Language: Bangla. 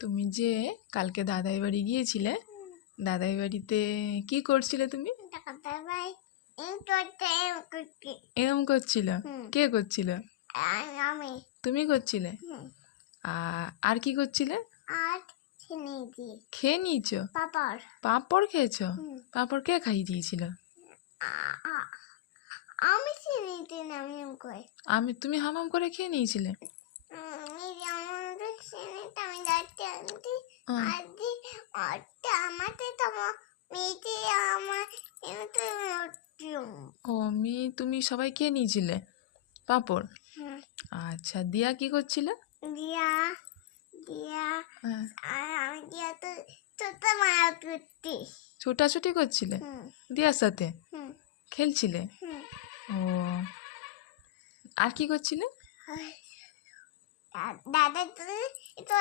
তুমি যে কালকে দাদাই বাড়ি গিয়েছিলে, দাদাই বাড়িতে কি করছিলে তুমি? এরম করছিল? কে করছিল? আমি। তুমি করছিলে? আর কি করছিলে? খেয়ে নিয়েছো? পাঁপড় খেয়েছো? পাঁপড় কে খাইয়ে দিয়েছিল? আমি চিনিতে নামিয়ে কই। তুমি হামাম করে খেয়ে নিয়েছিলে? ও তুমি সবাই খেয়ে নিয়েছিলে পাঁপড়? আচ্ছা, দিয়া কি করছিলে? দিয়া আমি দিয়া তো ছোটাছুটি করছিলে দিয়ার সাথে? খেলছিলে? ও, আর কি করছিলে? দাদা তো